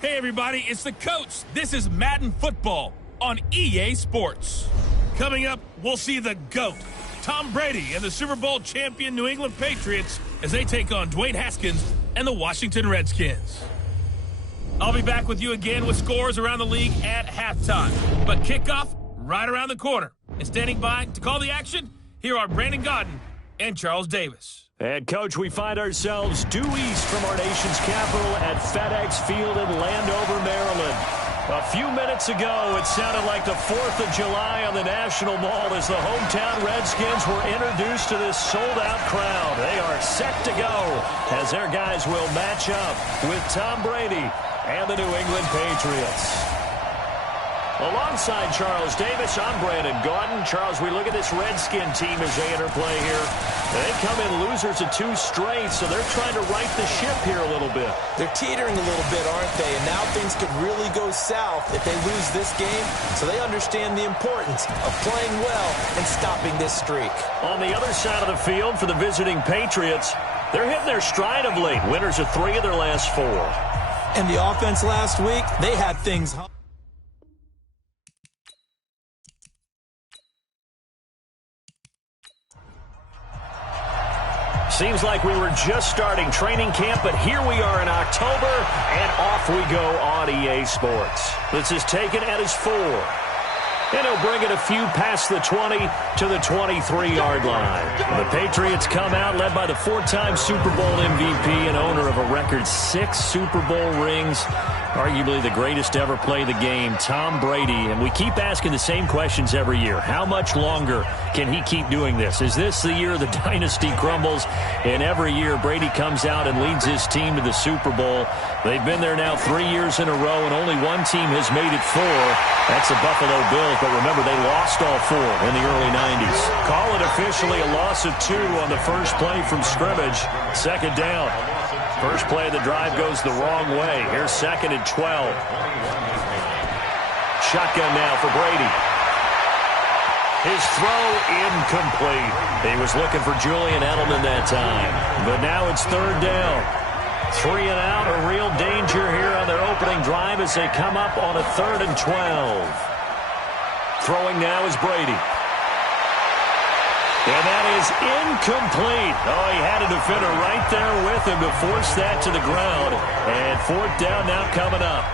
Hey everybody, it's the coach. This is Madden Football on EA Sports. Coming up, we'll see the GOAT, Tom Brady, and the Super Bowl champion New England Patriots as they take on Dwayne Haskins and the Washington Redskins. I'll be back with you again with scores around the league at halftime. But kickoff right around the corner. And standing by to call the action, here are Brandon Godden and Charles Davis. And, Coach, we find ourselves due east from our nation's capital at FedEx Field in Landover, Maryland. A few minutes ago, it sounded like the 4th of July on the National Mall as the hometown Redskins were introduced to this sold-out crowd. They are set to go as their guys will match up with Tom Brady and the New England Patriots. Alongside Charles Davis, I'm Brandon Gaudin. Charles, we look at this Redskin team as they interplay here. They come in losers of 2 straight, so they're trying to right the ship here a little bit. They're teetering a little bit, aren't they? And now things could really go south if they lose this game, so they understand the importance of playing well and stopping this streak. On the other side of the field for the visiting Patriots, they're hitting their stride of late. Winners of 3 of their last 4. And the offense last week, they had things... Seems like we were just starting training camp, but here we are in October, and off we go on EA Sports. This is taken at his 4. And he'll bring it a few past the 20 to the 23-yard line. The Patriots come out led by the 4-time Super Bowl MVP and owner of a record 6 Super Bowl rings, arguably the greatest to ever play the game, Tom Brady. And we keep asking the same questions every year. How much longer can he keep doing this? Is this the year the dynasty crumbles? And every year Brady comes out and leads his team to the Super Bowl. They've been there now 3 years in a row, and only one team has made it 4. That's the Buffalo Bills. But remember, they lost all 4 in the early 90s. Call it officially a loss of 2 on the first play from scrimmage. Second down. First play of the drive goes the wrong way. Here's 2nd and 12. Shotgun now for Brady. His throw incomplete. He was looking for Julian Edelman that time. But now it's 3rd down. 3 and out, a real danger here on their opening drive as they come up on a 3rd and 12. Throwing now is Brady. And that is incomplete. Oh, he had a defender right there with him to force that to the ground. And 4th down now coming up.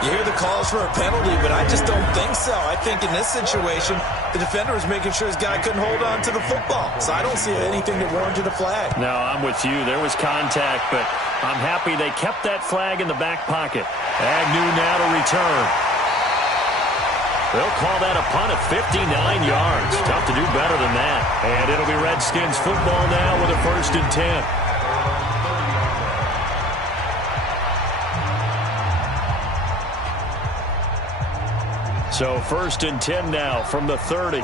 You hear the calls for a penalty, but I just don't think so. I think in this situation, the defender was making sure his guy couldn't hold on to the football. So I don't see anything that warranted a flag. No, I'm with you. There was contact, but I'm happy they kept that flag in the back pocket. Agnew now to return. They'll call that a punt of 59 yards. Tough to do better than that. And it'll be Redskins football now with a 1st and 10. So 1st and 10 now from the 30.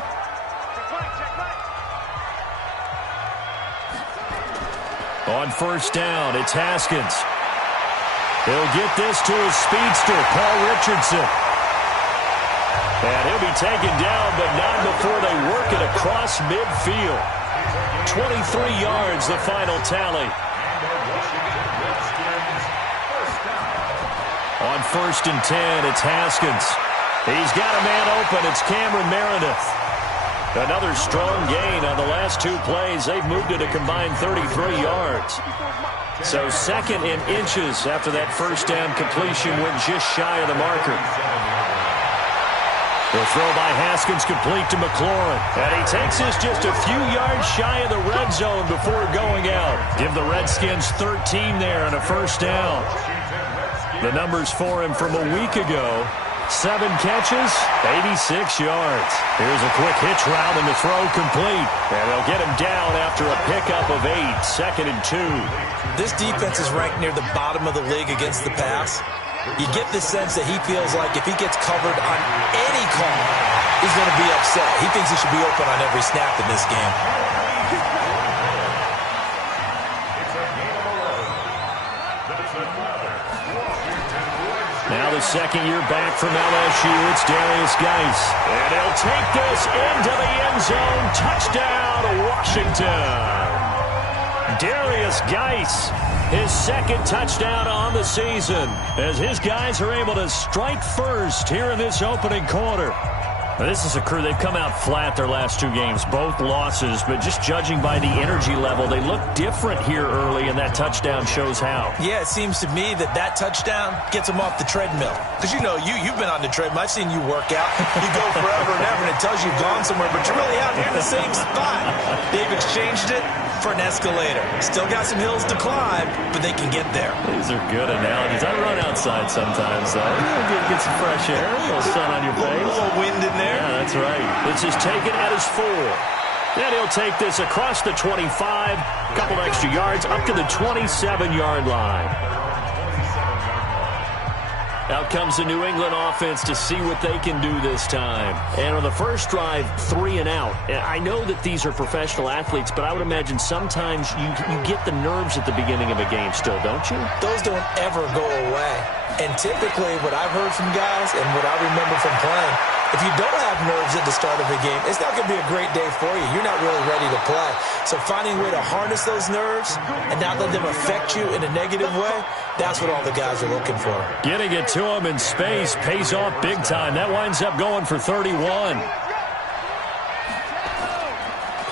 On 1st down, it's Haskins. He'll get this to his speedster, Paul Richardson. And he'll be taken down, but not before they work it across midfield. 23 yards, the final tally. On 1st and 10, it's Haskins. He's got a man open. It's Cameron Meredith. Another strong gain on the last 2 plays. They've moved it a combined 33 yards. So 2nd in inches after that 1st down completion went just shy of the marker. The throw by Haskins complete to McLaurin. And he takes this just a few yards shy of the red zone before going out. Give the Redskins 13 there on a 1st down. The numbers for him from a week ago. 7 catches, 86 yards. Here's a quick hitch route and the throw complete. And they'll get him down after a pickup of 8, 2nd and 2. This defense is ranked near the bottom of the league against the pass. You get the sense that he feels like if he gets covered on any call, he's going to be upset. He thinks he should be open on every snap in this game. Now the 2nd year back from LSU, it's Darius Geis. And he'll take this into the end zone. Touchdown, Washington. Darius Geis his second touchdown on the season, as his guys are able to strike first here in this opening quarter. This is a crew, they've come out flat their last two games, both losses, but just judging by the energy level, they look different here early, and that touchdown shows how. Yeah, it seems to me that touchdown gets them off the treadmill. Because, you've been on the treadmill. I've seen you work out. You go forever and ever, and it tells you you've gone somewhere, but you're really out here in the same spot. They've exchanged it for an escalator. Still got some hills to climb, but they can get there. These are good analogies. I run outside sometimes, though. Get some fresh air, a little sun on your face. A little wind in there. Yeah, that's right. This is taken at his 4. And he'll take this across the 25, a couple extra yards, up to the 27-yard line. Out comes the New England offense to see what they can do this time. And on the first drive, 3 and out. I know that these are professional athletes, but I would imagine sometimes you get the nerves at the beginning of a game still, don't you? Those don't ever go away. And typically what I've heard from guys and what I remember from playing, if you don't have nerves at the start of a game, it's not going to be a great day for you. You're not really ready to play. So finding a way to harness those nerves and not let them affect you in a negative way, that's what all the guys are looking for. Getting it to him in space pays off big time. That winds up going for 31.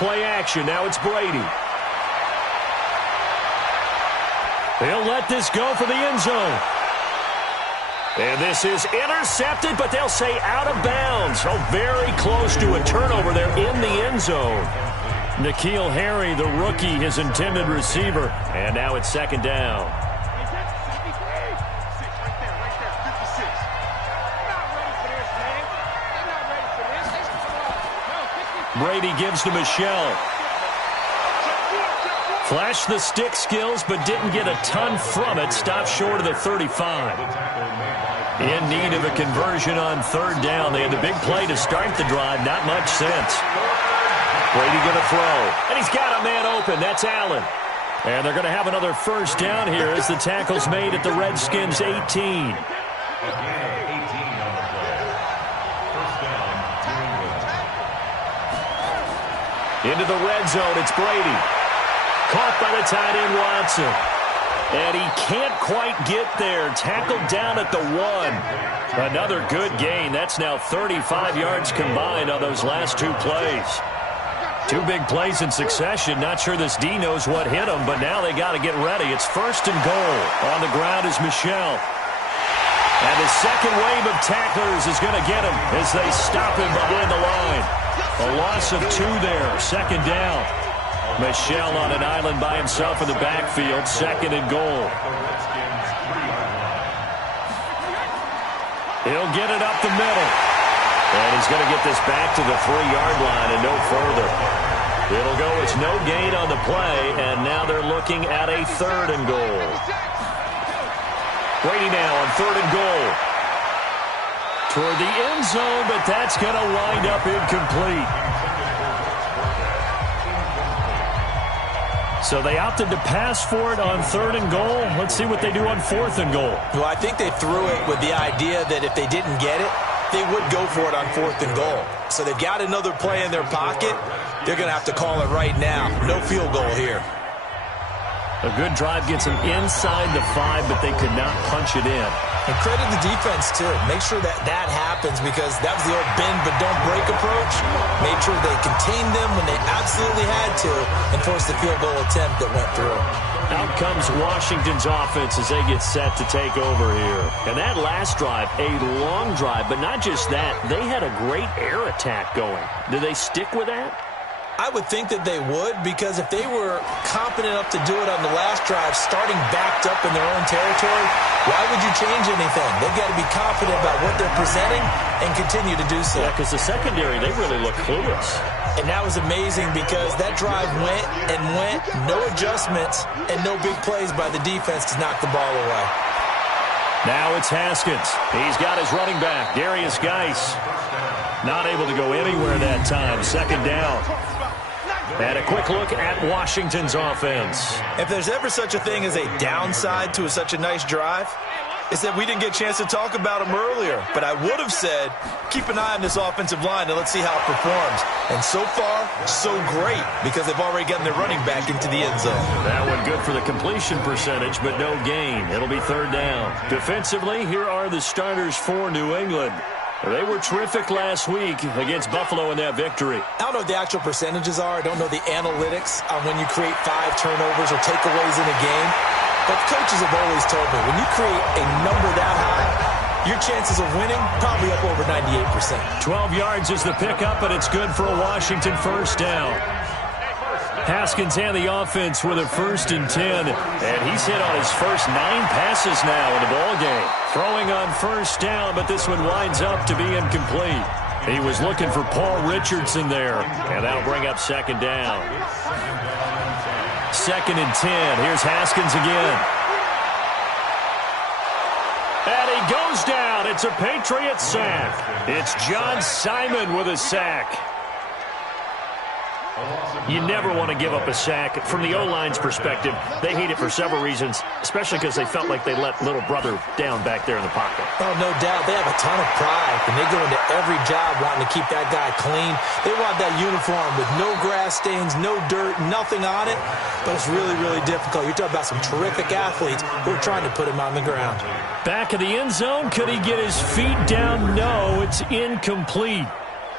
Play action. Now it's Brady. He'll let this go for the end zone. And this is intercepted, but they'll say out of bounds. Oh, very close to a turnover there in the end zone. N'Keal Harry, the rookie, his intended receiver. And now it's second down. Brady gives to Michelle. Flashed the stick skills, but didn't get a ton from it. Stopped short of the 35. In need of a conversion on third down. They had the big play to start the drive. Not much sense. Brady going to throw. And he's got a man open. That's Allen. And they're going to have another first down here as the tackle's made at the Redskins' 18. Into the red zone, it's Brady. Caught by the tight end, Watson. And he can't quite get there. Tackled down at the 1. Another good gain. That's now 35 yards combined on those last two plays. Two big plays in succession. Not sure this D knows what hit him, but now they got to get ready. It's first and goal. On the ground is Michelle. And the second wave of tacklers is going to get him as they stop him behind the line. A loss of 2 there. Second down. Michelle on an island by himself in the backfield. Second and goal. He'll get it up the middle. And he's going to get this back to the 3-yard line and no further. It'll go as no gain on the play, and now they're looking at a third and goal. Brady now on third and goal. Toward the end zone, but that's going to wind up incomplete. So they opted to pass for it on third and goal. Let's see what they do on fourth and goal. Well, I think they threw it with the idea that if they didn't get it, they would go for it on fourth and goal. So they've got another play in their pocket. They're going to have to call it right now. No field goal here. A good drive gets them inside the 5, but they could not punch it in. And credit the defense, too. Make sure that happens because that was the old bend but don't break approach. Made sure they contained them when they absolutely had to and forced the field goal attempt that went through. Out comes Washington's offense as they get set to take over here. And that last drive, a long drive, but not just that. They had a great air attack going. Do they stick with that? I would think that they would, because if they were competent enough to do it on the last drive, starting backed up in their own territory, why would you change anything? They've got to be confident about what they're presenting and continue to do so. Yeah, because the secondary, they really look clueless. And that was amazing because that drive went and went, no adjustments, and no big plays by the defense to knock the ball away. Now it's Haskins. He's got his running back, Darius Geis. Not able to go anywhere that time. Second down. And a quick look at Washington's offense. If there's ever such a thing as a downside to such a nice drive, is that we didn't get a chance to talk about him earlier. But I would have said, keep an eye on this offensive line and let's see how it performs. And so far, so great, because they've already gotten their running back into the end zone. That one good for the completion percentage, but no gain. It'll be third down. Defensively, here are the starters for New England. They were terrific last week against Buffalo in that victory. I don't know what the actual percentages are. I don't know the analytics on when you create 5 turnovers or takeaways in a game. But coaches have always told me, when you create a number that high, your chances of winning probably up over 98%. 12 yards is the pickup, but it's good for a Washington first down. Haskins and the offense with a 1st and 10, and he's hit on his first 9 passes now in the ballgame. Throwing on first down, but this one winds up to be incomplete. He was looking for Paul Richardson there, and that'll bring up second down. 2nd and 10. Here's Haskins again. And he goes down. It's a Patriot sack. It's John Simon with a sack. You never want to give up a sack. From the O-line's perspective, they hate it for several reasons, especially because they felt like they let little brother down back there in the pocket. Oh, no doubt. They have a ton of pride, and they go into every job wanting to keep that guy clean. They want that uniform with no grass stains, no dirt, nothing on it, but it's really, really difficult. You're talking about some terrific athletes who are trying to put him on the ground. Back of the end zone, could he get his feet down? No, it's incomplete.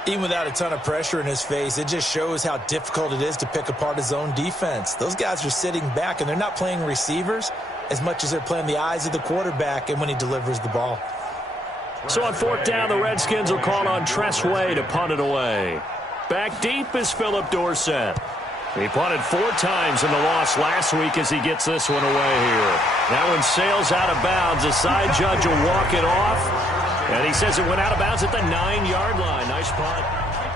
Even without a ton of pressure in his face, it just shows how difficult it is to pick apart his own defense. Those guys are sitting back, and they're not playing receivers as much as they're playing the eyes of the quarterback and when he delivers the ball. So on 4th down, the Redskins will call on Tressway to punt it away. Back deep is Philip Dorsett. He punted 4 times in the loss last week as he gets this one away here. That one sails out of bounds. The side judge will walk it off. And he says it went out of bounds at the 9-yard line. Nice punt.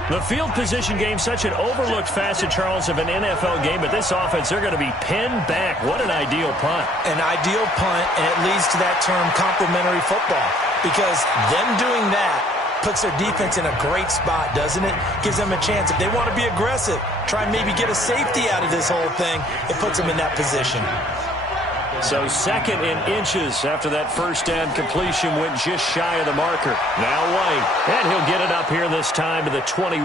The field position game, such an overlooked facet, Charles, of an NFL game. But this offense, they're going to be pinned back. What an ideal punt. An ideal punt, and it leads to that term complementary football. Because them doing that puts their defense in a great spot, doesn't it? Gives them a chance. If they want to be aggressive, try and maybe get a safety out of this whole thing, it puts them in that position. So 2nd and inches after that first down completion went just shy of the marker. Now White, and he'll get it up here this time to the 21.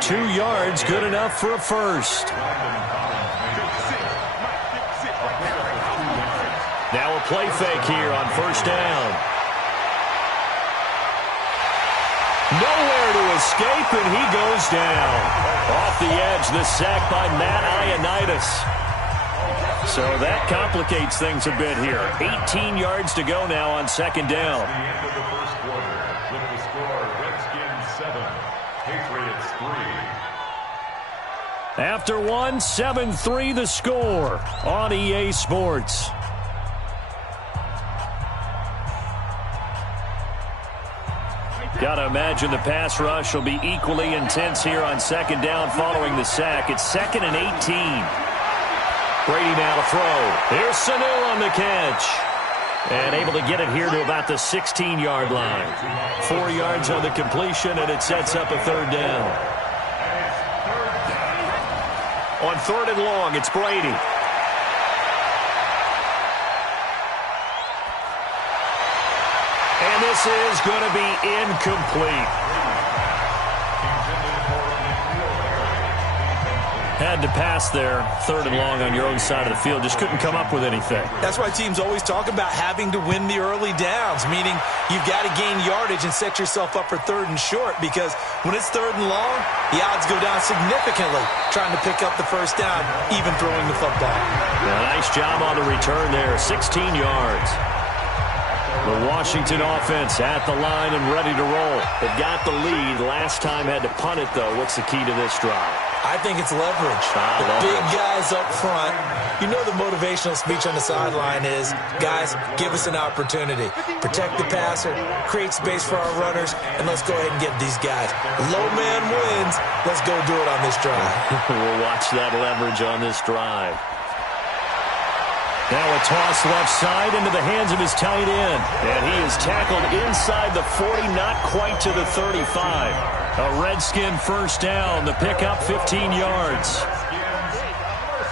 2 yards, good enough for a first. Now a play fake here on first down. Nowhere to escape, and he goes down. Off the edge, the sack by Matt Ioannidis. So that complicates things a bit here. 18 yards to go now on 2nd down. At the end of the first quarter, with the score, Redskins 7, Patriots 3. After 1, 7-3 the score on EA Sports. Gotta imagine the pass rush will be equally intense here on 2nd down following the sack. It's 2nd and 18. Brady now to throw. Here's Sanu on the catch. And able to get it here to about the 16-yard line. 4 yards on the completion, and it sets up a 3rd down. On 3rd and long, it's Brady. And this is going to be incomplete. Had to pass there, 3rd and long on your own side of the field. Just couldn't come up with anything. That's why teams always talk about having to win the early downs, meaning you've got to gain yardage and set yourself up for 3rd and short, because when it's 3rd and long, the odds go down significantly trying to pick up the first down, even throwing the football. Nice job on the return there, 16 yards. The Washington offense at the line and ready to roll. They've got the lead. Last time had to punt it, though. What's the key to this drive? I think it's leverage. The big guys up front. You know the motivational speech on the sideline is, guys, give us an opportunity. Protect the passer, create space for our runners, and let's go ahead and get these guys. Low man wins. Let's go do it on this drive. We'll watch that leverage on this drive. Now a toss left side into the hands of his tight end. And he is tackled inside the 40, not quite to the 35. A Redskin first down. The pickup 15 yards.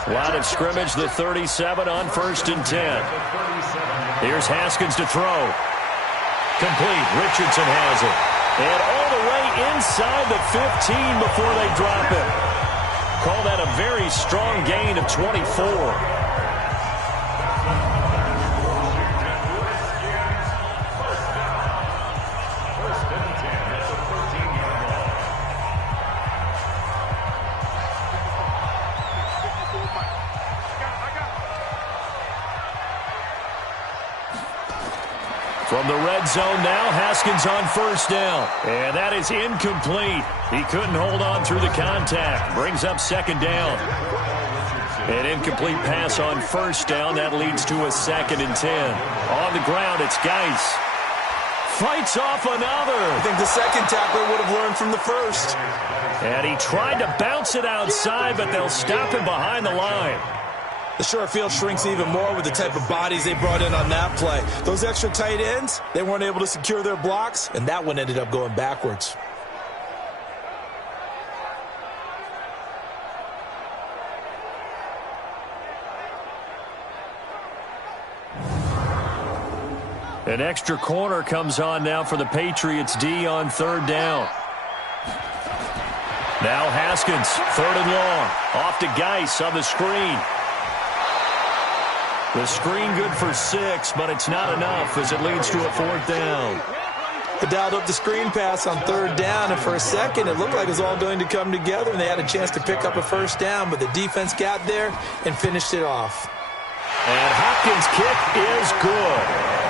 Line of scrimmage, the 37 on 1st and 10. Here's Haskins to throw. Complete. Richardson has it. And all the way inside the 15 before they drop it. Call that a very strong gain of 24. From the red zone now, Haskins on first down. And that is incomplete. He couldn't hold on through the contact. Brings up second down. An incomplete pass on first down. That leads to a 2nd and 10. On the ground, it's Geis. Fights off another. I think the second tackler would have learned from the first. And he tried to bounce it outside, but they'll stop him behind the line. The short field shrinks even more with the type of bodies they brought in on that play. Those extra tight ends, they weren't able to secure their blocks, and that one ended up going backwards. An extra corner comes on now for the Patriots D on third down. Now Haskins, 3rd and long. Off to Geis on the screen. The screen good for 6, but it's not enough as it leads to a 4th down. They dialed up the screen pass on 3rd down, and for a second it looked like it was all going to come together, and they had a chance to pick up a 1st down, but the defense got there and finished it off. And Hopkins' kick is good.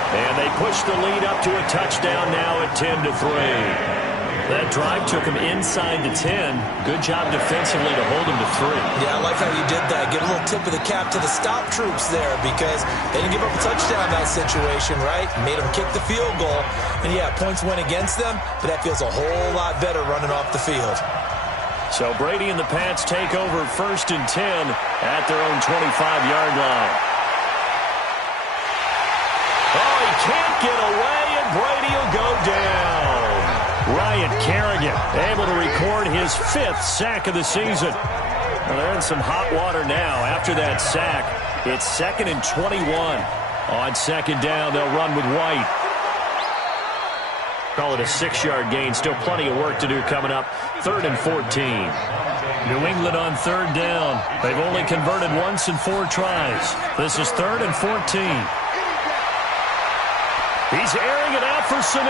And they push the lead up to a touchdown now at 10-3. That drive took him inside the 10. Good job defensively to hold him to 3. Yeah, I like how you did that. Give a little tip of the cap to the stop troops there because they didn't give up a touchdown in that situation, right? Made them kick the field goal. And, yeah, points went against them, but that feels a whole lot better running off the field. So Brady and the Pats take over 1st and 10 at their own 25-yard line. Oh, he can't get away, and Brady will go down. Ryan Kerrigan able to record his 5th sack of the season. Well, they're in some hot water now. After that sack, it's 2nd and 21. On 2nd down, they'll run with White. Call it a 6-yard gain. Still plenty of work to do coming up. 3rd and 14. New England on 3rd down. They've only converted once in 4 tries. This is 3rd and 14. He's airing it out for Sanu.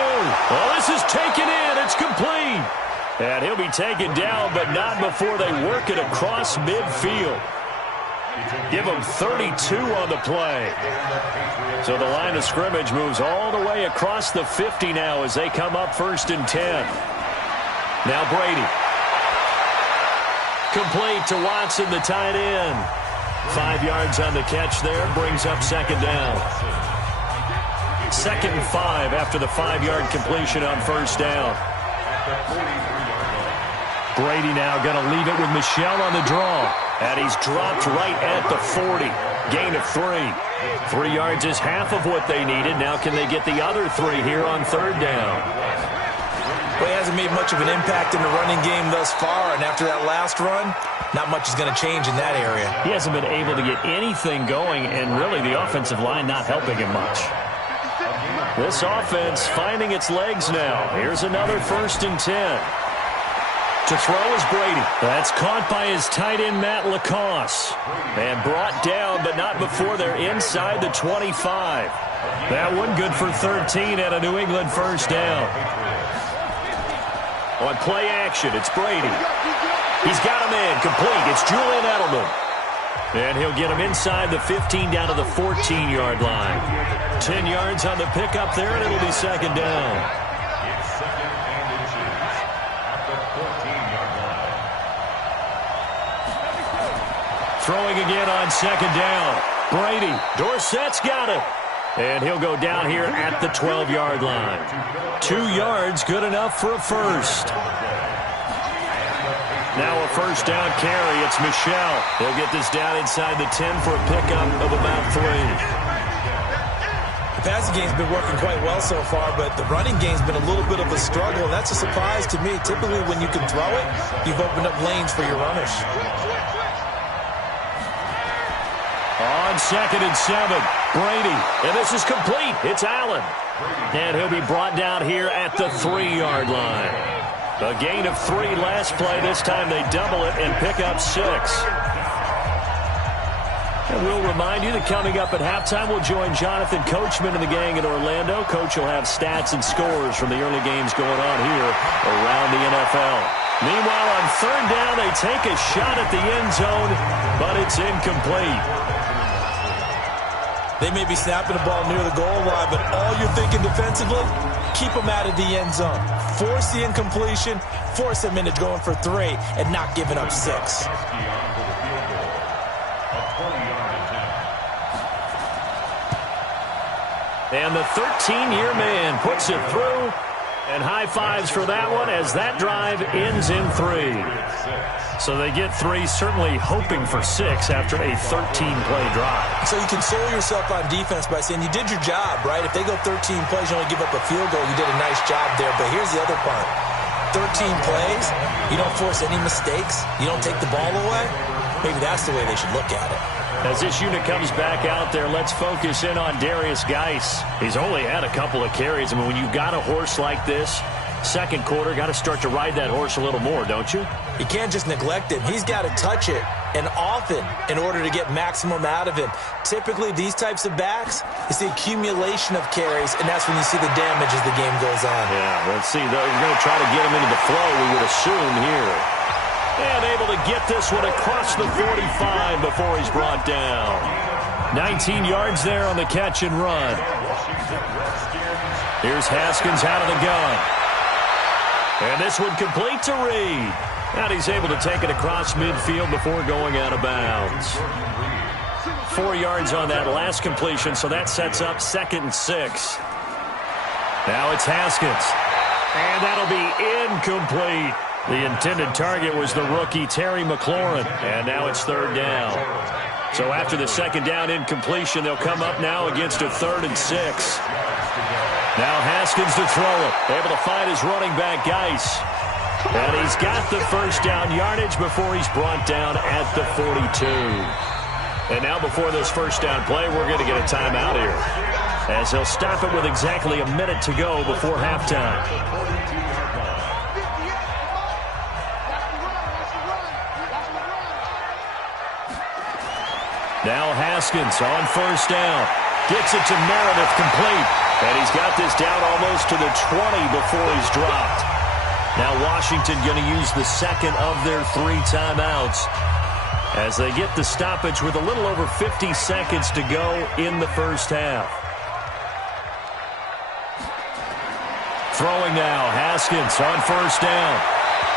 Well, this is taken in. It's complete. And he'll be taken down, but not before they work it across midfield. Give him 32 on the play. So the line of scrimmage moves all the way across the 50 now as they come up 1st and 10. Now Brady. Complete to Watson, the tight end. 5 yards on the catch there. Brings up 2nd down. 2nd and 5 after the 5-yard completion on 1st down. Brady now going to leave it with Michel on the draw. And he's dropped right at the 40. Gain of 3. 3 yards is half of what they needed. Now can they get the other 3 here on 3rd down? Well, he hasn't made much of an impact in the running game thus far. And after that last run, not much is going to change in that area. He hasn't been able to get anything going. And really the offensive line not helping him much. This offense finding its legs now. Here's another 1st and 10. To throw is Brady. That's caught by his tight end, Matt Lacoste. And brought down, but not before they're inside the 25. That one good for 13 at a New England 1st down. On play action, it's Brady. He's got him in, complete. It's Julian Edelman. And he'll get him inside the 15 down to the 14-yard line. 10 yards on the pickup there, and it'll be 2nd down. It's 2nd and inches at the 14-yard line. Throwing again on 2nd down. Brady, Dorsett's got it. And he'll go down here at the 12-yard line. 2 yards, good enough for a first. Now a 1st down carry. It's Michel. He'll get this down inside the 10 for a pickup of about 3. The passing game's been working quite well so far, but the running game's been a little bit of a struggle, and that's a surprise to me. Typically, when you can throw it, you've opened up lanes for your runners. On on 2nd and 7. Brady, and this is complete. It's Allen. And he'll be brought down here at the 3-yard line. A gain of 3 last play. This time they double it and pick up 6. And we'll remind you that coming up at halftime, we'll join Jonathan Coachman and the gang in Orlando. Coach will have stats and scores from the early games going on here around the NFL. Meanwhile, on 3rd down, they take a shot at the end zone, but it's incomplete. They may be snapping the ball near the goal line, but all you're thinking defensively, keep them out of the end zone. Force the incompletion, force them into going for 3, and not giving up 6. And the 13-year man puts it through, and high fives for that one as that drive ends in 3. So they get 3, certainly hoping for 6 after a 13-play drive. So you console yourself on defense by saying you did your job, right? If they go 13 plays, you only give up a field goal, you did a nice job there. But here's the other part. 13 plays, you don't force any mistakes, you don't take the ball away. Maybe that's the way they should look at it. As this unit comes back out there, let's focus in on Darius Geis. He's only had a couple of carries. I mean, when you've got a horse like this, second quarter, got to start to ride that horse a little more, don't you? You can't just neglect him. He's got to touch it, and often, in order to get maximum out of him. Typically, these types of backs, it's the accumulation of carries, and that's when you see the damage as the game goes on. Yeah, let's see. They're going to try to get him into the flow, we would assume here. And able to get this one across the 45 before he's brought down. 19 yards there on the catch and run. Here's Haskins out of the gun. And this one complete to Reed. And he's able to take it across midfield before going out of bounds. 4 yards on that last completion, so that sets up 2nd and 6. Now it's Haskins. And that'll be incomplete. The intended target was the rookie Terry McLaurin, and now it's 3rd down. So after the 2nd down incompletion, they'll come up now against a 3rd and 6. Now Haskins to throw it, able to find his running back, Geis. And he's got the 1st down yardage before he's brought down at the 42. And now before this 1st down play, we're going to get a timeout here, as they'll stop it with exactly a minute to go before halftime. Now Haskins on 1st down. Gets it to Meredith, complete. And he's got this down almost to the 20 before he's dropped. Now Washington going to use the 2nd of their 3 timeouts as they get the stoppage with a little over 50 seconds to go in the 1st half. Throwing now, Haskins on 1st down.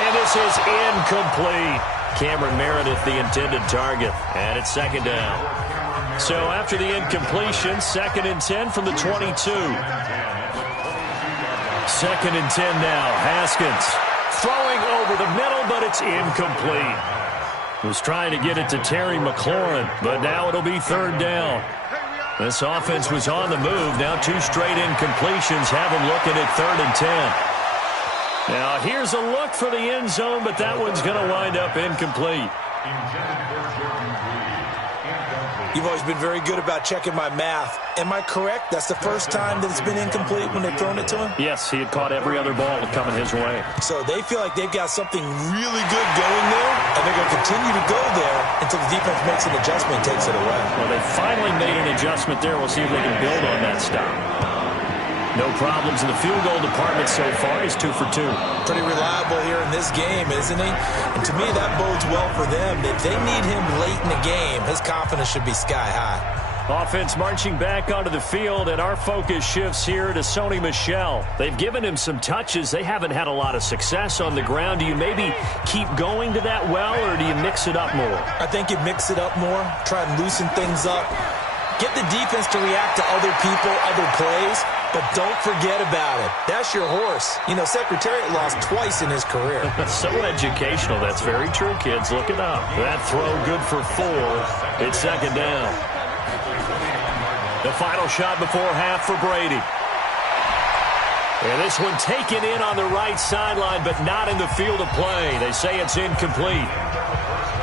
And this is incomplete. Cameron Meredith, the intended target, and it's 2nd down. So after the incompletion, 2nd and 10 from the 22. 2nd and 10 now, Haskins throwing over the middle, but it's incomplete. Was trying to get it to Terry McLaurin, but now it'll be 3rd down. This offense was on the move. Now 2 straight incompletions have them looking at 3rd and 10. Now, here's a look for the end zone, but that one's going to wind up incomplete. You've always been very good about checking my math. Am I correct? That's the first time that it's been incomplete when they've thrown it to him? Yes, he had caught every other ball coming his way. So they feel like they've got something really good going there, and they're going to continue to go there until the defense makes an adjustment and takes it away. Well, they finally made an adjustment there. We'll see if they can build on that stop. No problems in the field goal department so far. He's 2 for 2. Pretty reliable here in this game, isn't he? And to me, that bodes well for them. If they need him late in the game, his confidence should be sky high. Offense marching back onto the field, and our focus shifts here to Sony Michel. They've given him some touches. They haven't had a lot of success on the ground. Do you maybe keep going to that well, or do you mix it up more? I think you mix it up more, try and loosen things up. Get the defense to react to other people, other plays, but don't forget about it. That's your horse. You know, Secretariat lost twice in his career. So educational. That's very true, kids. Look it up. That throw good for 4. It's 2nd down. The final shot before half for Brady. And this one taken in on the right sideline, but not in the field of play. They say it's incomplete.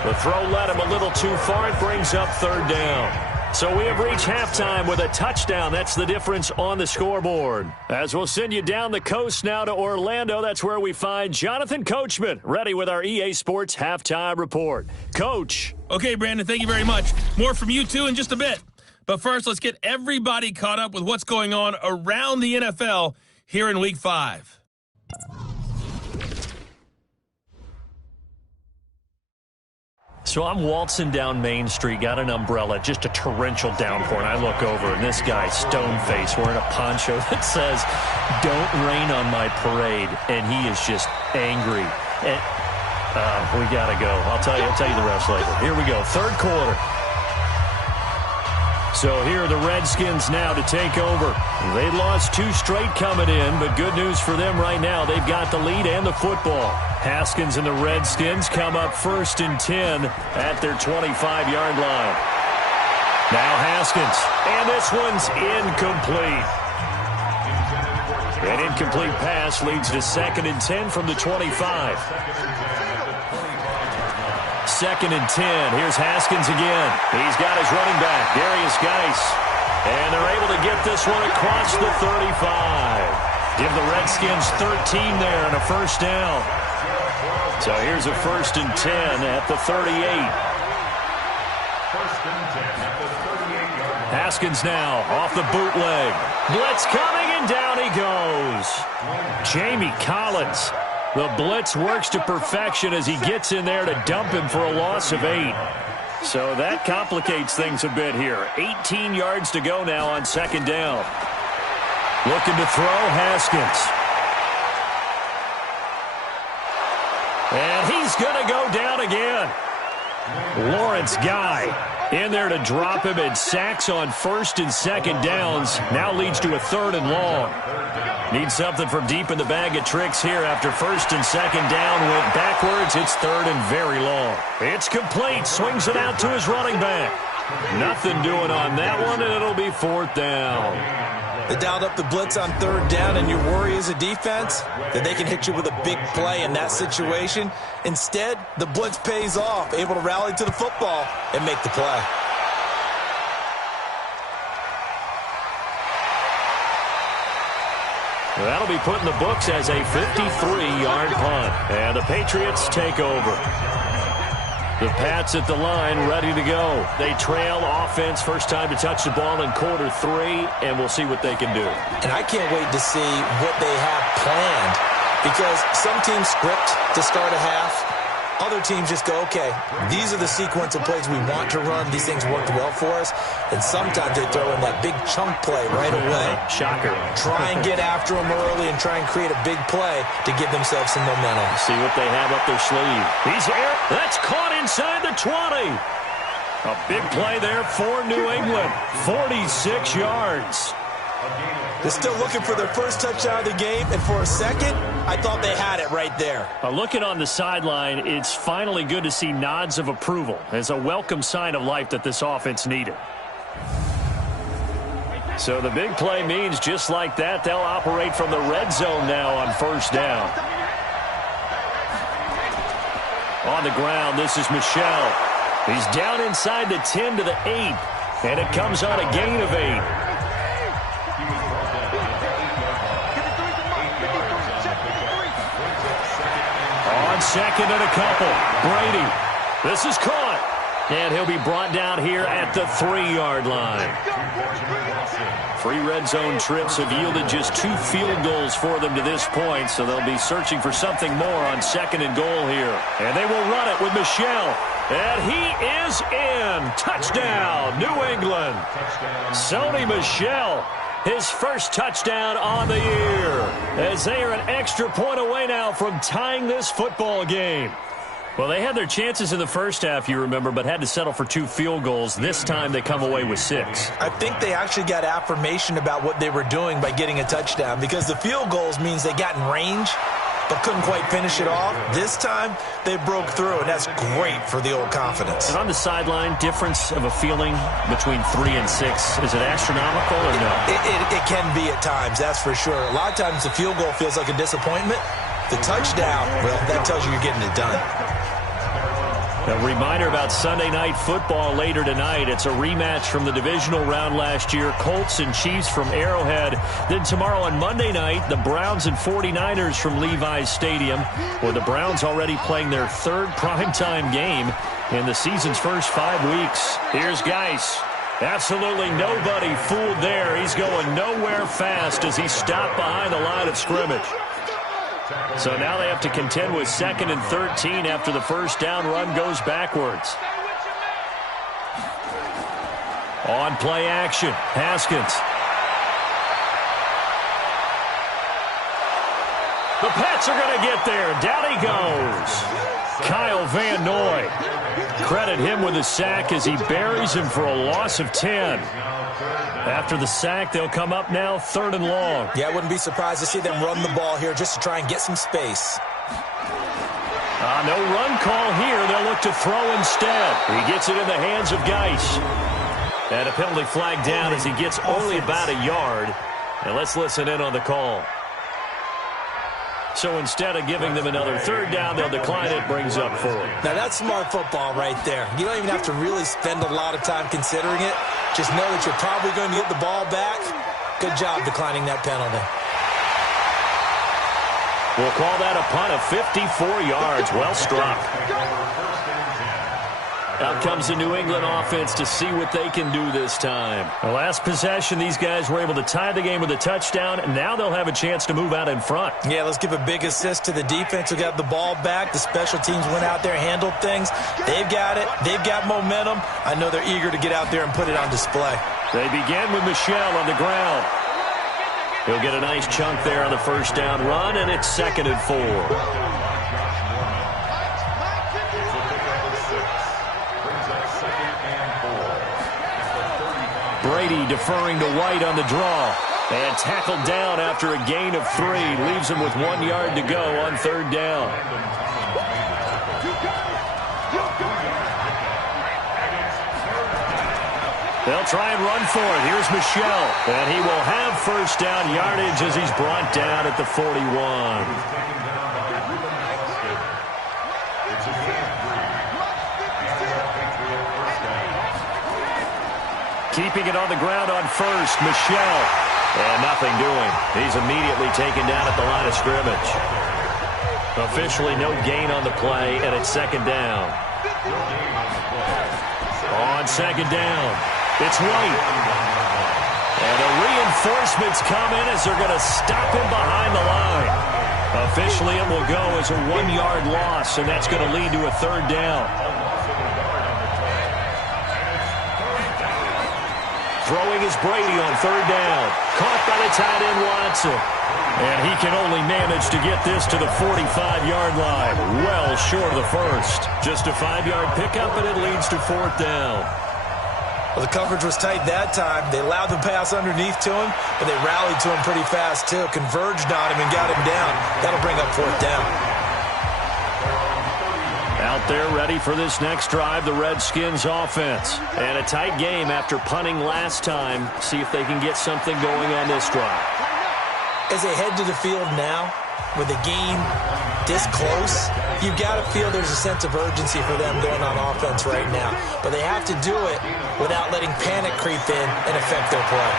The throw led him a little too far. It brings up 3rd down. So we have reached halftime with a touchdown. That's the difference on the scoreboard. As we'll send you down the coast now to Orlando, that's where we find Jonathan Coachman, ready with our EA Sports halftime report. Coach. Okay, Brandon, thank you very much. More from you two in just a bit. But first, let's get everybody caught up with what's going on around the NFL here in Week 5. So I'm waltzing down Main Street, got an umbrella, just a torrential downpour, and I look over, and this guy's stone-faced wearing a poncho that says, "Don't rain on my parade," and he is just angry. And, we got to go. I'll tell you the rest later. Here we go, third quarter. So here are the Redskins now to take over. They lost 2 straight coming in, but good news for them right now. They've got the lead and the football. Haskins and the Redskins come up 1st and 10 at their 25-yard line. Now Haskins, and this one's incomplete. An incomplete pass leads to 2nd and 10 from the 25. 2nd and 10. Here's Haskins again. He's got his running back, Darius Geis. And they're able to get this one across the 35. Give the Redskins 13 there and a first down. So here's a 1st and 10 at the 38. Haskins now off the bootleg. Blitz coming, and down he goes. Jamie Collins. The blitz works to perfection as he gets in there to dump him for a loss of 8. So that complicates things a bit here. 18 yards to go now on 2nd down. Looking to throw, Haskins. And he's going to go down again. Lawrence Guy in there to drop him, and sacks on 1st and 2nd downs. Now leads to a 3rd and long. Need something from deep in the bag of tricks here after 1st and 2nd down went backwards. It's 3rd and very long. It's complete. Swings it out to his running back. Nothing doing on that one, and it'll be 4th down. They dialed up the blitz on 3rd down, and your worry as a defense that they can hit you with a big play in that situation. Instead, the blitz pays off, able to rally to the football and make the play. That'll be put in the books as a 53-yard punt. And the Patriots take over. The Pats at the line, ready to go. They trail offense, first time to touch the ball in quarter 3, and we'll see what they can do. And I can't wait to see what they have planned, because some teams script to start a half. Other teams just go, okay, these are the sequence of plays we want to run. These things worked well for us. And sometimes they throw in that big chunk play right away. Shocker. Try and get after them early and try and create a big play to give themselves some momentum. See what they have up their sleeve. He's here. That's caught inside the 20. A big play there for New England. 46 yards. They're still looking for their first touchdown of the game, and for a second, I thought they had it right there. Looking on the sideline, it's finally good to see nods of approval as a welcome sign of life that this offense needed. So the big play means just like that, they'll operate from the red zone now on 1st down. On the ground, this is Michel. He's down inside the 10 to the 8, and it comes on a gain of 8. On 2nd and a couple, Brady. This is caught. And he'll be brought down here at the 3-yard line. 3 red zone trips have yielded just 2 field goals for them to this point, so they'll be searching for something more on 2nd and goal here. And they will run it with Michel. And he is in. Touchdown, New England. Sony Michel, his first touchdown on the year, as they are an extra point away now from tying this football game. Well, they had their chances in the first half, you remember, but had to settle for 2 field goals. This time they come away with 6. I think they actually got affirmation about what they were doing by getting a touchdown, because the field goals means they got in range but couldn't quite finish it off. This time they broke through, and that's great for the old confidence. And on the sideline, difference of a feeling between 3 and 6, is it astronomical or no? It can be at times, that's for sure. A lot of times the field goal feels like a disappointment. The touchdown, well, that tells you you're getting it done. A reminder about Sunday Night Football later tonight. It's a rematch from the divisional round last year. Colts and Chiefs from Arrowhead. Then tomorrow on Monday night, the Browns and 49ers from Levi's Stadium, where the Browns already playing their third primetime game in the season's first 5 weeks. Here's Geis. Absolutely nobody fooled there. He's going nowhere fast as he stopped behind the line of scrimmage. So now they have to contend with 2nd and 13 after the first down run goes backwards. On play action, Haskins. The Pats are going to get there. Down he goes. Kyle Van Noy. Credit him with a sack as he buries him for a loss of 10. After the sack, they'll come up now 3rd and long. Yeah, I wouldn't be surprised to see them run the ball here just to try and get some space. No run call here. They'll look to throw instead. He gets it in the hands of Geis. And a penalty flag down as he gets only about a yard. And let's listen in on the call. So instead of giving them another 3rd down, they'll decline it, brings up 4. Now that's smart football right there. You don't even have to really spend a lot of time considering it. Just know that you're probably going to get the ball back. Good job declining that penalty. We'll call that a punt of 54 yards. Well struck. Out comes the New England offense to see what they can do this time. The last possession, these guys were able to tie the game with a touchdown, and now they'll have a chance to move out in front. Yeah, let's give a big assist to the defense who got the ball back. The special teams went out there, handled things. They've got it. They've got momentum. I know they're eager to get out there and put it on display. They begin with Michel on the ground. He'll get a nice chunk there on the first down run, and it's 2nd and 4. Brady deferring to White on the draw. And tackled down after a gain of 3. Leaves him with 1 yard to go on 3rd down. They'll try and run for it. Here's Michel. And he will have first down yardage as he's brought down at the 41. Keeping it on the ground on first, Michel. And nothing doing. He's immediately taken down at the line of scrimmage. Officially no gain on the play, and it's 2nd down. On 2nd down, it's White. And the reinforcements come in as they're going to stop him behind the line. Officially, it will go as a 1 yard loss, and that's going to lead to a 3rd down. Throwing is Brady on 3rd down. Caught by the tight end, Watson. And he can only manage to get this to the 45-yard line. Well short of the first. Just a 5-yard pickup, and it leads to 4th down. Well, the coverage was tight that time. They allowed the pass underneath to him, but they rallied to him pretty fast, too. Converged on him and got him down. That'll bring up 4th down. Out there ready for this next drive, the Redskins offense. And a tight game after punting last time. See if they can get something going on this drive. As they head to the field now, with the game this close, you've got to feel there's a sense of urgency for them going on offense right now. But they have to do it without letting panic creep in and affect their play.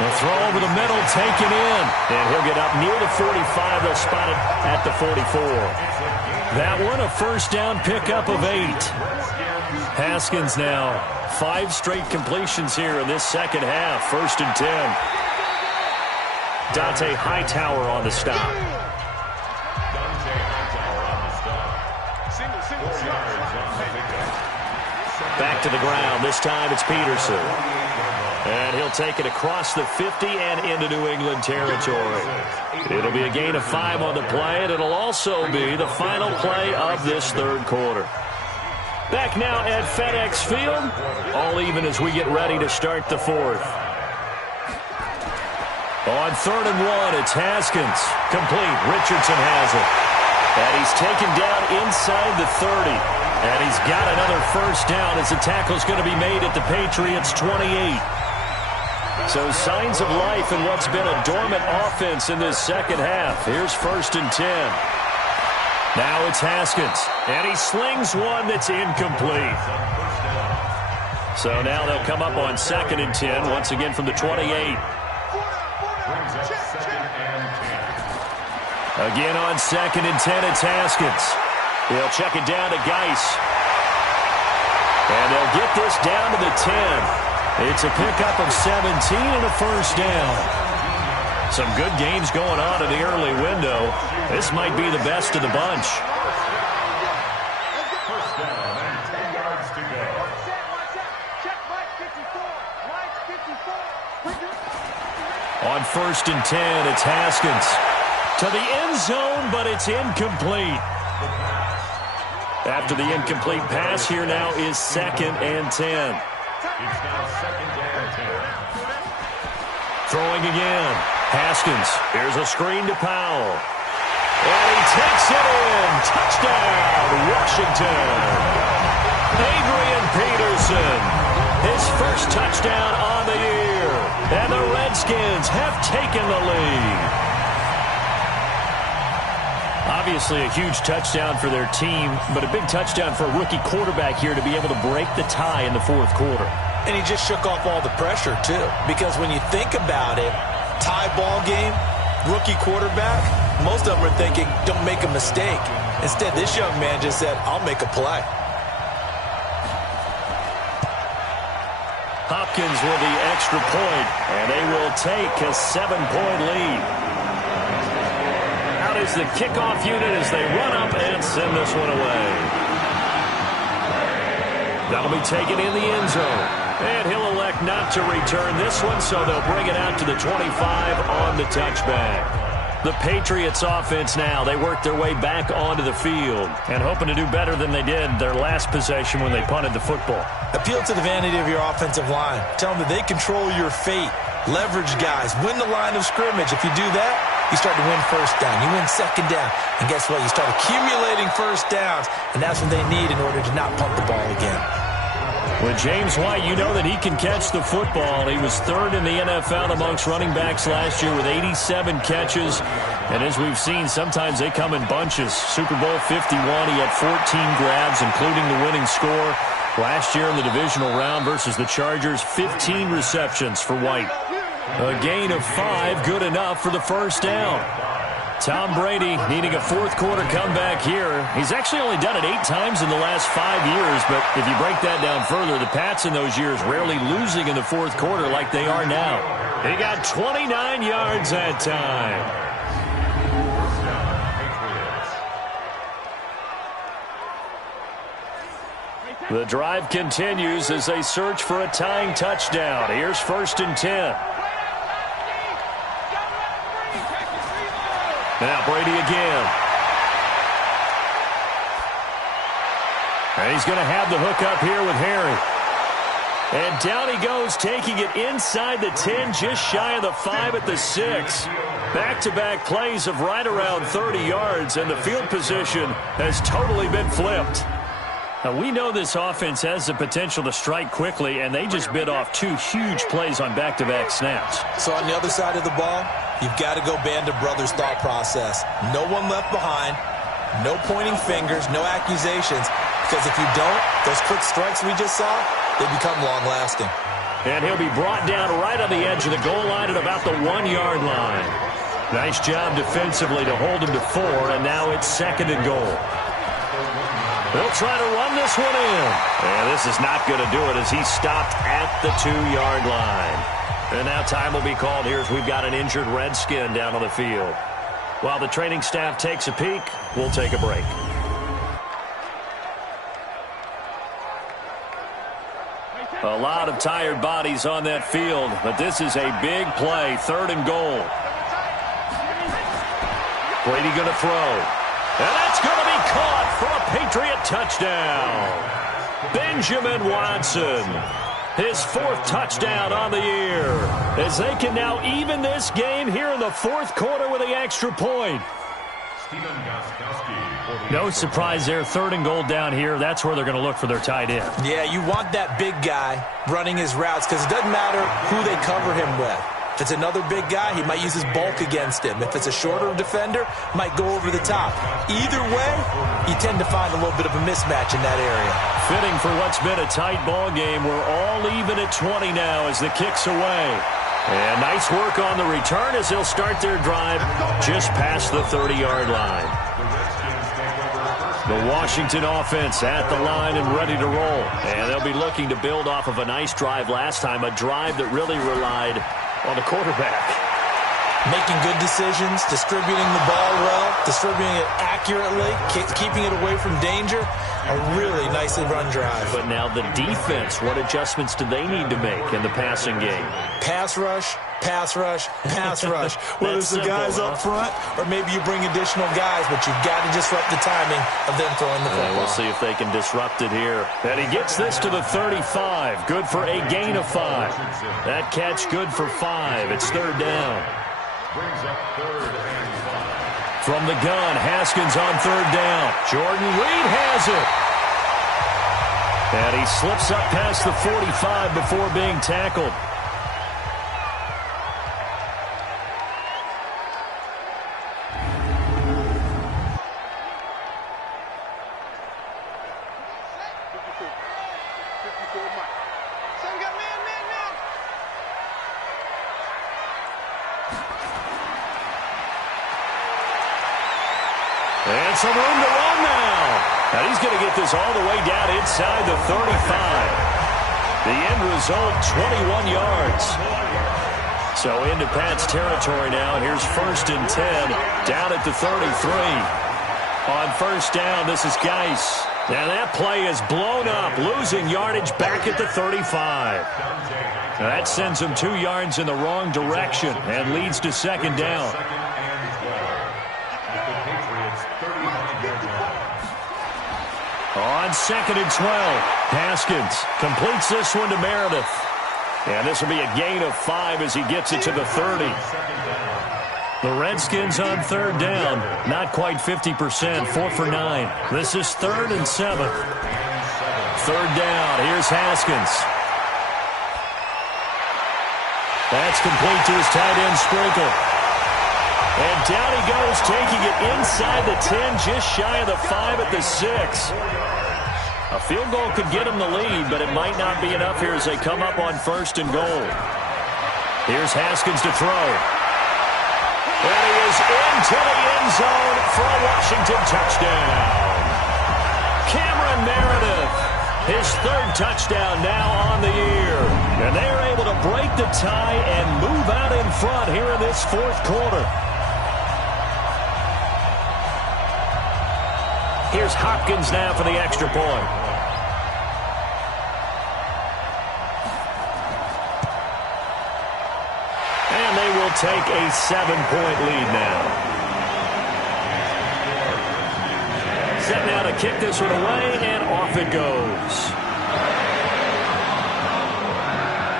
The throw over the middle, taken in. And he'll get up near the 45. They'll spot it at the 44. That one, a first down pickup of 8. Haskins now, 5 straight completions here in this second half. 1st and 10. Dante Hightower on the stop. Back to the ground. This time it's Peterson. And he'll take it across the 50 and into New England territory. It'll be a gain of 5 on the play, and it'll also be the final play of this 3rd quarter. Back now at FedEx Field, all even as we get ready to start the 4th. On 3rd and 1, it's Haskins. Complete. Richardson has it. And he's taken down inside the 30. And he's got another first down as the tackle's going to be made at the Patriots' 28. So signs of life in what's been a dormant offense in this second half. Here's 1st and 10. Now it's Haskins, and he slings one that's incomplete. So now they'll come up on 2nd and 10, once again from the 28. Again on 2nd and 10, it's Haskins. He'll check it down to Geis. And they'll get this down to the 10. It's a pickup of 17 and a first down. Some good gains going on in the early window. This might be the best of the bunch. First down and 10 yards to go. On 1st and 10, it's Haskins. To the end zone, but it's incomplete. After the incomplete pass, here now is 2nd and 10. It's now 2nd and 10. Throwing again. Haskins. Here's a screen to Powell. And he takes it in. Touchdown, Washington. Adrian Peterson. His first touchdown on the year. And the Redskins have taken the lead. Obviously a huge touchdown for their team, but a big touchdown for a rookie quarterback here to be able to break the tie in the 4th quarter. And he just shook off all the pressure, too. Because when you think about it, tie ball game, rookie quarterback, most of them are thinking, don't make a mistake. Instead, this young man just said, I'll make a play. Hopkins with the extra point, and they will take a 7-point lead. Out is the kickoff unit as they run up and send this one away. That'll be taken in the end zone. And he'll elect not to return this one, so they'll bring it out to the 25 on the touchback. The Patriots offense now, they work their way back onto the field and hoping to do better than they did their last possession when they punted the football. Appeal to the vanity of your offensive line. Tell them that they control your fate. Leverage guys. Win the line of scrimmage. If you do that, you start to win first down. You win second down. And guess what? You start accumulating first downs, and that's what they need in order to not punt the ball again. With James White, you know that he can catch the football. He was 3rd in the NFL amongst running backs last year with 87 catches. And as we've seen, sometimes they come in bunches. Super Bowl 51, he had 14 grabs, including the winning score. Last year in the divisional round versus the Chargers, 15 receptions for White. A gain of 5, good enough for the first down. Tom Brady needing a 4th quarter comeback here. He's actually only done it 8 times in the last 5 years, but if you break that down further, the Pats in those years rarely losing in the 4th quarter like they are now. He got 29 yards that time. The drive continues as they search for a tying touchdown. Here's 1st and 10. Now Brady again. And he's going to have the hook up here with Harry. And down he goes, taking it inside the 10, just shy of the 5 at the 6. Back-to-back plays of right around 30 yards, and the field position has totally been flipped. Now, we know this offense has the potential to strike quickly, and they just bit off 2 huge plays on back-to-back snaps. So on the other side of the ball, you've got to go Band of Brothers thought process. No one left behind, no pointing fingers, no accusations, because if you don't, those quick strikes we just saw, they become long-lasting. And he'll be brought down right on the edge of the goal line at about the 1-yard line. Nice job defensively to hold him to 4, and now it's 2nd and goal. They'll try to run this one in. And this is not going to do it as he stopped at the 2-yard line. And now time will be called here as we've got an injured Redskin down on the field. While the training staff takes a peek, we'll take a break. A lot of tired bodies on that field, but this is a big play, 3rd and goal. Brady going to throw. And that's going to be caught for a Patriot touchdown. Benjamin Watson, his 4th touchdown on the year, as they can now even this game here in the 4th quarter with the extra point. No surprise there, 3rd and goal down here. That's where they're going to look for their tight end. Yeah, you want that big guy running his routes because it doesn't matter who they cover him with. If it's another big guy, he might use his bulk against him. If it's a shorter defender, might go over the top. Either way, you tend to find a little bit of a mismatch in that area. Fitting for what's been a tight ball game. We're all even at 20 now as the kick's away. And nice work on the return as they'll start their drive just past the 30-yard line. The Washington offense at the line and ready to roll. And they'll be looking to build off of a nice drive last time, a drive that really relied on the quarterback. Making good decisions, distributing the ball well, distributing it accurately, keeping it away from danger. A really nicely run drive. But now the defense, what adjustments do they need to make in the passing game? Pass rush, pass rush, pass rush. Whether it's the guys up front or maybe you bring additional guys, but you've got to disrupt the timing of them throwing the football. We'll see if they can disrupt it here. And he gets this to the 35. Good for a gain of 5. That catch good for 5. It's third down. Brings up third and 5. From the gun, Haskins on third down. Jordan Reed has it. And he slips up past the 45 before being tackled. And some room to run now. And he's going to get this all the way down inside the 35. The end result, 21 yards. So into Pat's territory now. Here's first and 10 down at the 33. On first down, this is Geis. Now that play is blown up, losing yardage back at the 35. Now that sends him 2 yards in the wrong direction and leads to second down. On second and 12, Haskins completes this one to Meredith. And this will be a gain of 5 as he gets it to the 30. The Redskins on third down, not quite 50%, 4 for 9. This is third and 7. Third down, here's Haskins. That's complete to his tight end, Sprinkle. And down he goes, taking it inside the 10, just shy of the 5 at the 6. A field goal could get him the lead, but it might not be enough here as they come up on first and goal. Here's Haskins to throw. And he is into the end zone for a Washington touchdown. Cameron Meredith, his third touchdown now on the year. And they are able to break the tie and move out in front here in this fourth quarter. Here's Hopkins now for the extra point. And they will take a 7-point lead now. Set now to kick this one away, and off it goes.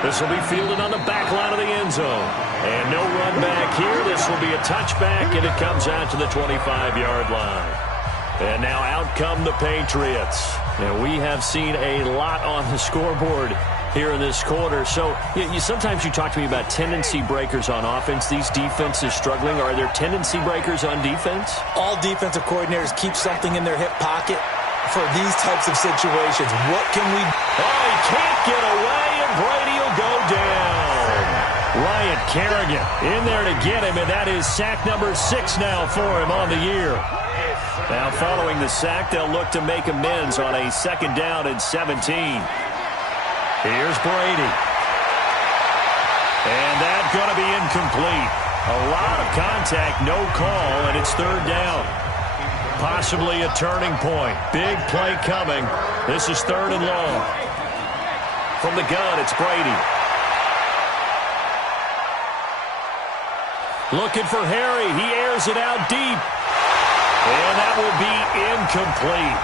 This will be fielded on the back line of the end zone. And no run back here. This will be a touchback, and it comes out to the 25-yard line. And now out come the Patriots. And we have seen a lot on the scoreboard here in this quarter. So sometimes you talk to me about tendency breakers on offense. These defenses struggling. Are there tendency breakers on defense? All defensive coordinators keep something in their hip pocket for these types of situations. What can we... Oh, he can't get away, and Brady will go down. Ryan Kerrigan in there to get him, and that is sack number 6 now for him on the year. Now, following the sack, they'll look to make amends on a second down and 17. Here's Brady. And that's going to be incomplete. A lot of contact, no call, and it's third down. Possibly a turning point. Big play coming. This is third and long. From the gun, it's Brady. Looking for Harry. He airs it out deep. And that will be incomplete.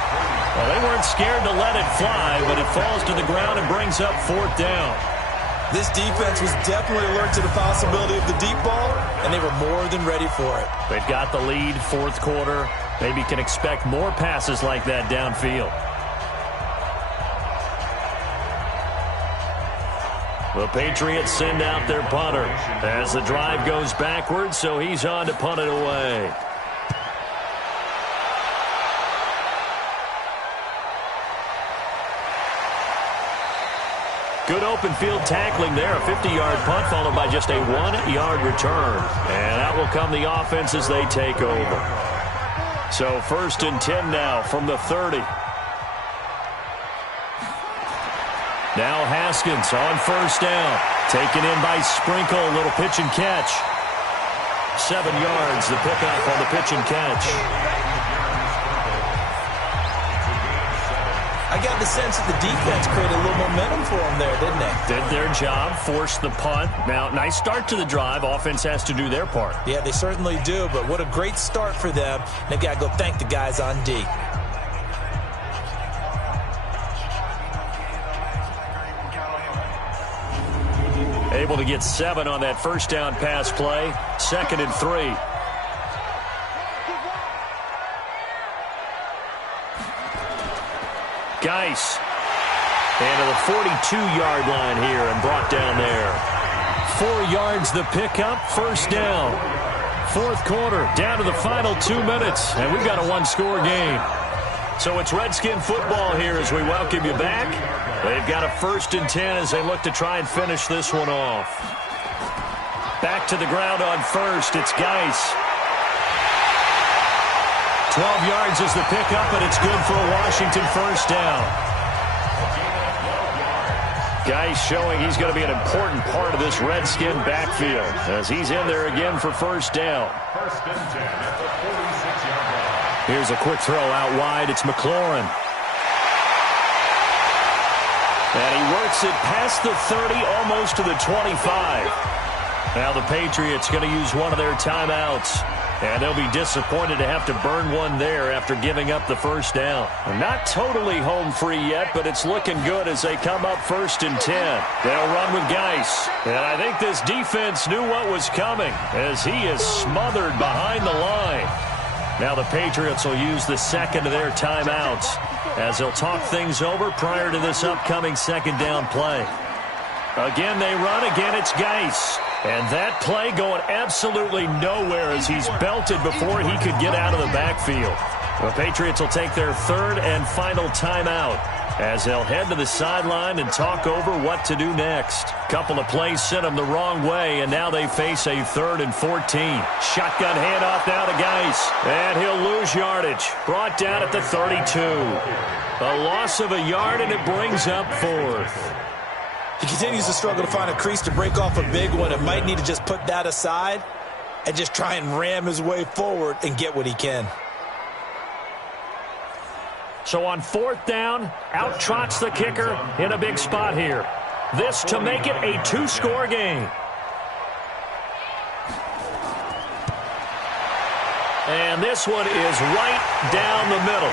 Well, they weren't scared to let it fly, but it falls to the ground and brings up fourth down. This defense was definitely alert to the possibility of the deep ball, and they were more than ready for it. They've got the lead, fourth quarter. Maybe can expect more passes like that downfield. The Patriots send out their punter as the drive goes backwards, so he's on to punt it away. Good open field tackling there. A 50-yard punt followed by just a 1-yard return. And out will come the offense as they take over. So 1st and 10 now from the 30. Now Haskins on 1st down. Taken in by Sprinkle. A little pitch and catch. 7 yards, the pickup on the pitch and catch. I got the sense that the defense created a little momentum for them there, didn't they? Did their job, forced the punt. Now, nice start to the drive. Offense has to do their part. Yeah, they certainly do, but what a great start for them. They've got to go thank the guys on D. Able to get 7 on that 1st down pass play. 2nd and 3. Geis into the 42-yard line here and brought down there. 4 yards the pickup, 1st down. 4th quarter, down to the final 2 minutes, and we've got a 1-score game. So it's Redskin football here as we welcome you back. They've got a 1st and 10 as they look to try and finish this one off. Back to the ground on 1st, it's Geis. 12 yards is the pickup, but it's good for a Washington 1st down. Geis showing he's going to be an important part of this Redskin backfield as he's in there again for 1st down. 1st and 10 at the 46-yard line. Here's a quick throw out wide. It's McLaurin. And he works it past the 30, almost to the 25. Now the Patriots going to use one of their timeouts. And they'll be disappointed to have to burn one there after giving up the 1st down. Not totally home free yet, but it's looking good as they come up 1st and 10. They'll run with Geis. And I think this defense knew what was coming as he is smothered behind the line. Now the Patriots will use the 2nd of their timeouts as they'll talk things over prior to this upcoming 2nd down play. Again, they run. Again, it's Geis. And that play going absolutely nowhere as he's belted before he could get out of the backfield. The Patriots will take their 3rd and final timeout as they'll head to the sideline and talk over what to do next. Couple of plays sent them the wrong way, and now they face a 3rd and 14. Shotgun handoff now to Geis, and he'll lose yardage. Brought down at the 32. A loss of a yard, and it brings up 4th. He continues to struggle to find a crease to break off a big one and might need to just put that aside and just try and ram his way forward and get what he can. So on 4th down, out trots the kicker in a big spot here. This to make it a 2-score game. And this one is right down the middle.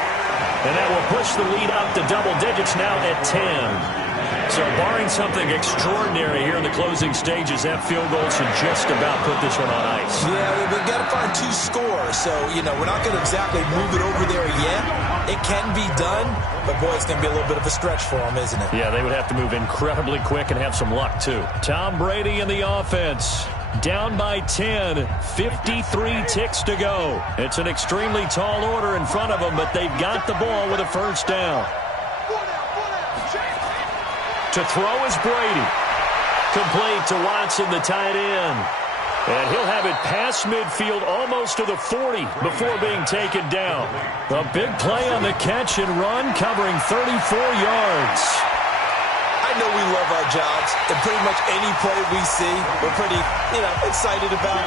And that will push the lead up to double digits now at 10. So barring something extraordinary here in the closing stages, that field goal should just about put this one on ice. Yeah, we've got to find 2 scores. So, we're not going to exactly move it over there yet. It can be done, but, boy, it's going to be a little bit of a stretch for them, isn't it? Yeah, they would have to move incredibly quick and have some luck, too. Tom Brady in the offense. Down by 10, 53 ticks to go. It's an extremely tall order in front of them, but they've got the ball with a 1st down. To throw is Brady. Complete to Watson, the tight end. And he'll have it past midfield almost to the 40 before being taken down. A big play on the catch and run, covering 34 yards. I know we love our jobs, and pretty much any play we see, we're pretty, excited about.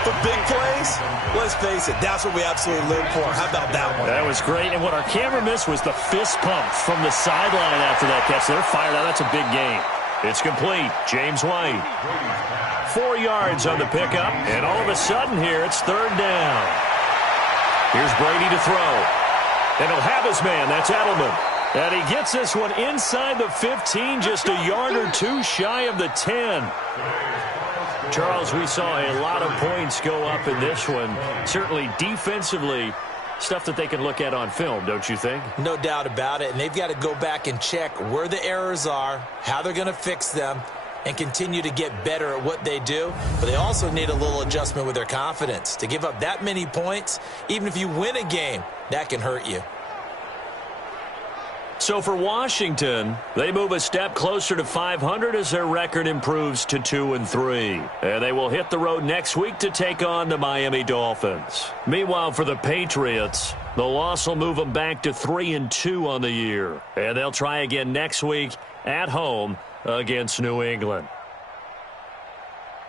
But big plays, let's face it, that's what we absolutely live for. How about that one? That was great, and what our camera missed was the fist pump from the sideline after that catch. They're fired out. That's a big game. It's complete. James White. 4 yards on the pickup, and all of a sudden here, it's 3rd down. Here's Brady to throw. And he'll have his man. That's Edelman. And he gets this one inside the 15, just a yard or 2 shy of the 10. Charles, we saw a lot of points go up in this one. Certainly defensively, stuff that they can look at on film, don't you think? No doubt about it. And they've got to go back and check where the errors are, how they're going to fix them. and continue to get better at what they do, but they also need a little adjustment with their confidence. To give up that many points, even if you win a game, that can hurt you. So for Washington, they move a step closer to 500 as their record improves to 2-3. And they will hit the road next week to take on the Miami Dolphins. Meanwhile, for the Patriots, the loss will move them back to 3-2 on the year. And they'll try again next week at home against New England.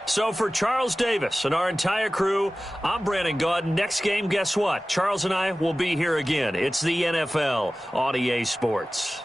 So for Charles Davis and our entire crew, I'm Brandon Gaudin. Next game, guess what? Charles and I will be here again. It's the NFL on EA Sports.